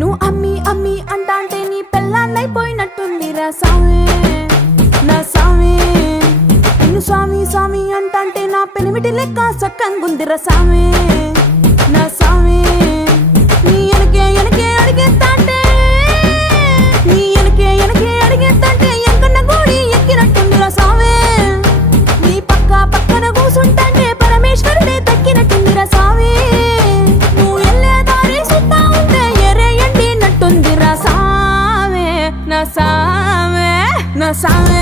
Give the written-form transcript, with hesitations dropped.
నువ్వు అమ్మి అమ్మి అంటాంటే నీ పెళ్ళాన్నైపోయినట్టుందిరా సామి నా సామి. నిన్ను స్వామి స్వామి అంటాంటే నా పెనిమిటి లెక్క సక్కంగుందిరా సామి నా సామి. నీ ఎనకే ఎనకే అడిగేస్తాంటే నీ ఎనకే ఎనకే అడిగేస్తాంటే ఎంకన్న గోడి ఎక్కినట్టుందిరా సామి. నీ పక్క పక్కన కూసుంటాంటే పరమేశ్వరుడే దక్కినట్టుందిరా సామి. నువ్వు ఎల్లే దారి సుత్తా ఉంటే ఎరే ఎండినట్టుందిరా సామి నా సామి నా సామి.